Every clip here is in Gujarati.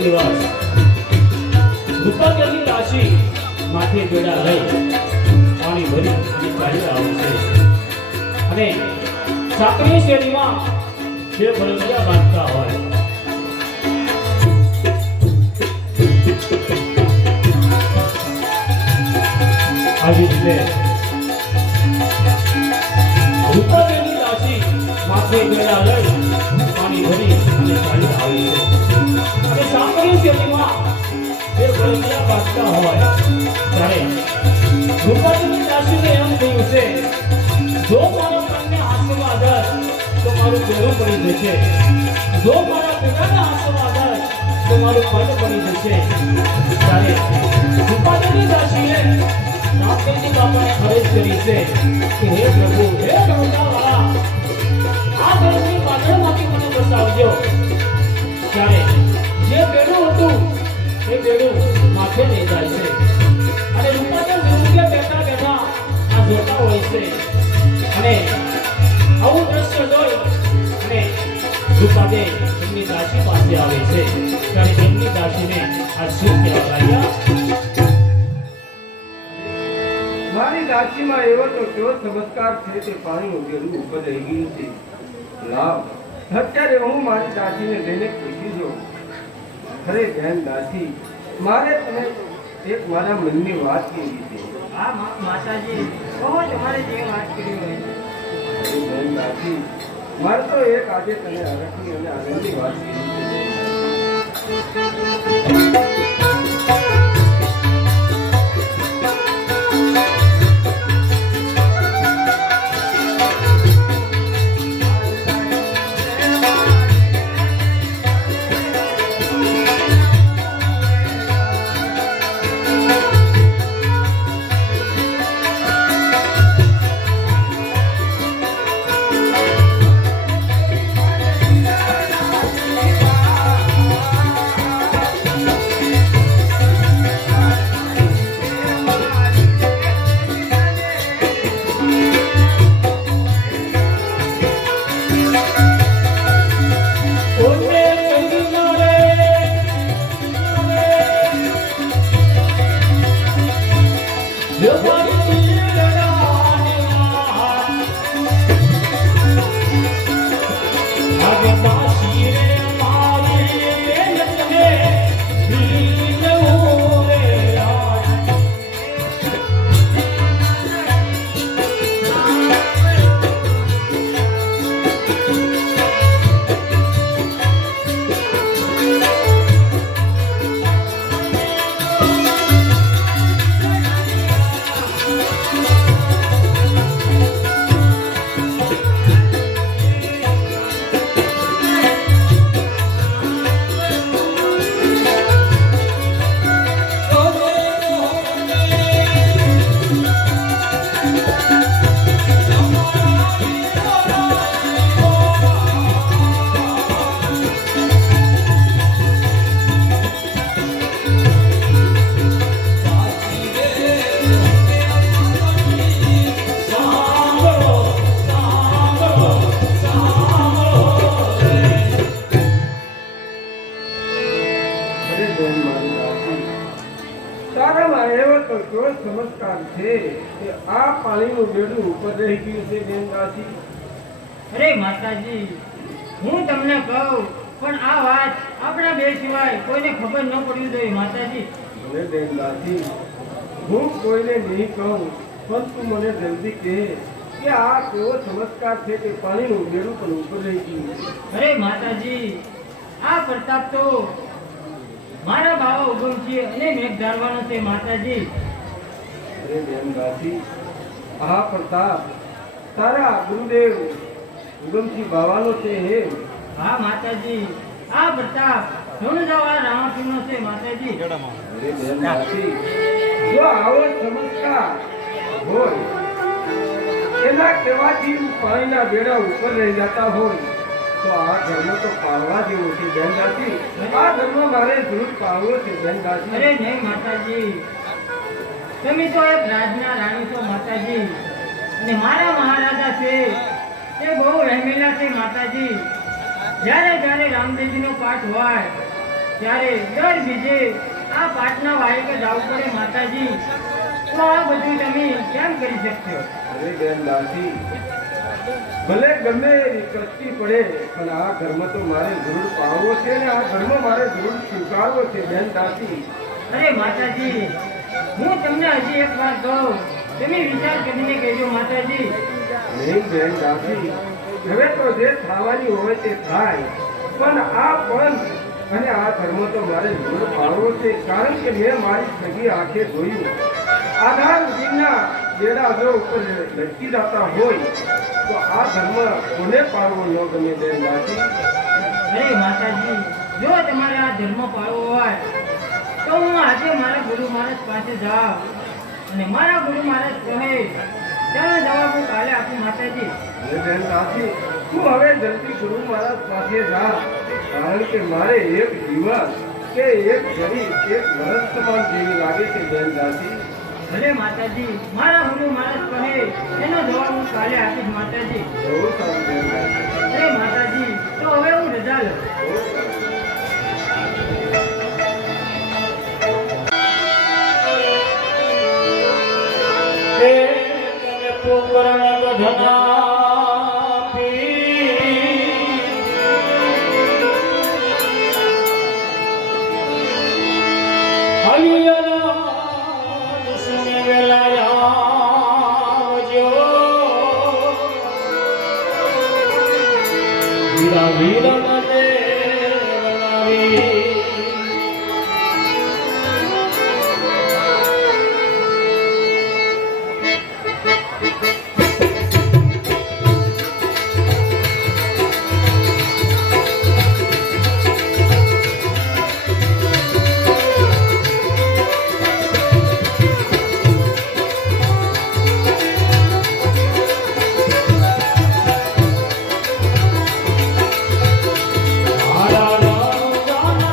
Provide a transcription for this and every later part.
દિવસ રૂપાદેવી રાશિ માથે બેડા લઈ પાણી ભરી અને ચાલી આવે છે અને સાંકડી શેરીમાં બે ભરતિયા બાંધતા હોય આવી રીતે રૂપાદેવી રાશિ માથે બેડા લઈ પાણી ભરી અને ચાલી આવે છે અને સાંકડી શેરીમાં બે ભરતિયા બાંધતા હોય ત્યારે રૂપાદેવી રાશિને એમ થયું છે જો મારા પ્રાણને આશીર્વાદ તો મારું બેડું પડી જશે જો મારા બેટાને આશીર્વાદ તો મારું પદ પડી જશે ત્યારે રૂપાદેવી રાશિએ નાગદેવજી બાપાને ખરેજ કરી છે કે હે પ્રભુ હે કરુણાવાળા આ ઘરની પાછળમાંથી મને બચાવજો ત્યારે જે બેડું હતું એ બેડું માથે લઈ જાય છે અને રૂપાદેવી બેઠા બેઠા આ જોતા હોય છે અને આવું દ્રશ્ય જોઈ અને રૂપાદે એમની દાસી પાસે આવે છે ત્યારે એમની દાસીને આ શું કહેવા લાગ્યા મારી દાસીમાં એવો તો કેવો ચમત્કાર છે તે પાણીનું બેડું ઉપર રહી ગયું છે લાવ અત્યારે હું મારી દાસીને લઈને પૂછી જોઉં ખરે બહેન દાસી મારે તને એક મારા મનની વાત કહેવી છે હા માતાજી કહો તમારે જે વાત કરી હોય બહેન દાસી મારે તો એક આજે તને હરખની અને આનંદની વાત કહેવી છે ચમત્કાર છે કે આ પાણીનું બેડું ઉપર રહી ગયું છે બેન દાસી અરે માતાજી હું તમને કહું પણ આ વાત આપણા બે સિવાય કોઈને ખબર ન પડવી જોઈએ માતાજી મને બેન દાસી હું કોઈને નહીં કહું પણ તું મને જલ્દી કહે કે આ કેવો ચમત્કાર છે કે પાણીનું બેડું પણ ઉપર રહી ગયું છે અરે માતાજી આ પ્રતાપ તો મારા બાવા ઉગમસિંહ અને મેઘધારવાનો છે માતાજી અરે બેન દાસી આ પ્રતાપ તારા ગુરુદેવ ઉગમસિંહ બાવાનો છે હે હા માતાજી આ પ્રતાપ ધોણજાવાળા રામાપીરનો છે માતાજી અરે બેન દાસી જો આવો ચમત્કાર હોય એના કહેવાથી પાણીના બેડા ઉપર રહી જતા હોય તો આ ધર્મ તો પાળવા જેવો છે બેન દાસી આ ધર્મ મારે જરૂર પાળવો છે બેન દાસી અરે નહીં માતાજી તમે તો એક રાજના રાણી છો માતાજી અને મારા મહારાજા છે તે બહુ રહેમેલા છે માતાજી જ્યારે જ્યારે રામદેવજીનો પાઠ હોય ત્યારે દર બીજે આ પાટના વાયકે જવું પડે માતાજી. તો આ બધું તમે કેમ કરી શકશો? અરે બેન દાસી, ભલે ગમે એવી કષ્ટી પડે પણ આ ધર્મ તો મારે જરૂર પાળવો છે ને આ ધર્મ મારે જરૂર સ્વીકારવો છે બેન દાસી. અરે માતાજી, હું તમને હજી એક વાત કહું, તમે વિચાર કરીને કહેજો માતાજી. નહીં બેન દાસી, હવે તો જે થવાની હોય તે થાય, પણ આ પંથ અને આ ધર્મ તો મારે જરૂર પાળવો છે, કારણ કે મેં મારી સગી આંખે જોયું આધાર વિના બેડા જો ઉપર લટકી જતા હોય તો આ ધર્મ કોને પાળવો ન ગમે બેન દાસી. અરે માતાજી, જો તમારે આ ધર્મ પાળવો હોય તો હું આજે મારા ગુરુ મહારાજ પાસે જાઉં અને મારા ગુરુ મહારાજ કહે ચાલો જવાબ હું કાલે આપું માતાજી. હવે બેન દાસી, તું હવે જલ્દી ગુરુ મહારાજ પાસે જા, કારણ કે મારે એક દિવસ કે એક ઘડી એક વર્ષ સમાન જેવી લાગે છે બેન દાસી. ભલે માતાજી, મારા ગુરુ મહારાજ કહે એનો જવાબ હું કાલે આપીશ માતાજી. બહુ સારું બેન દાસી, અરે માતાજી, તો હવે હું રજા લઉં. બહુ સારું. તે તને પોકરણ ગધનાપી હરિયરા દુશ્મન વેલાયાવજો વીરા વીરન દેવનાવી મારા રામ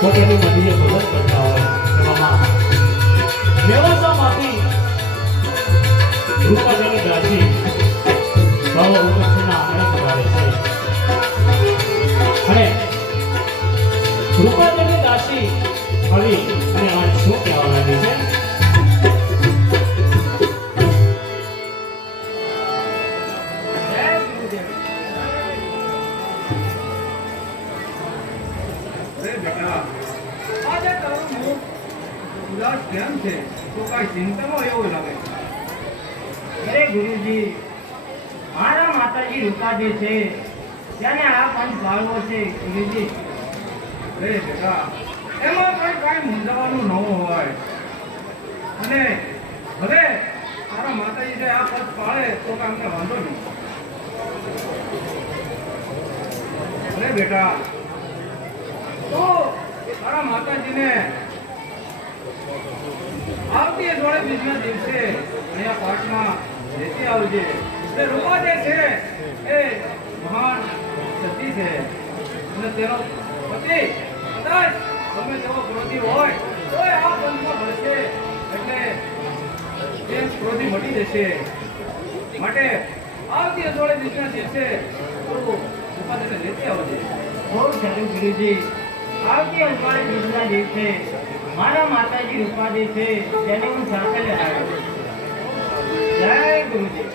પોતાની મંદિરે ભજન કરતા હોય એવામાં વ્યવસ્થામાંથી રૂપાજાની દાસી ભાવ ઉપસ્થિતના આનંદ કરાવે છે અને રૂપાજાની દાસી આવી અને આ શું કહેવા લાગી છે અરે બેટા આજે તારું મુખ ઉદાસ કેમ છે તો કાંઈ ચિંતામાં એવું લાગે અરે ગુરુજી મારા માતાજી રૂપાજી છે તેને આ પંચ પાળવો છે ગુરુજી. અરે બેટા એમાં કાંઈ મૂંઝાવાનું ન હોય અને હવે તારા માતાજી જે આ પદ પાળે તો કાંઈ અમને વાંધો નહીં. અરે બેટા તો તારા માતાજીને આવતી અઠવાડિયે બીજના દિવસે અહીંયા પાઠમાં લેતી આવજે. તે રૂપા જે છે એ મહાન સતી છે અને તેનો પતિ કદાચ ગમે તેવો ક્રોધી હોય તો આ પંથમાં ભળશે એટલે તે ક્રોધી મટી જશે. માટે આવતી અઠવાડિયે બીજના દિવસે તું રૂપા તેને લેતી આવજે. બહુ સારું ગુરુજી. આવતી અઠવાડિયે બીજના દિવસે મારા માતાજી રૂપાજી છે તેને હું સાથે આવ્યો. જય ગુરુજી.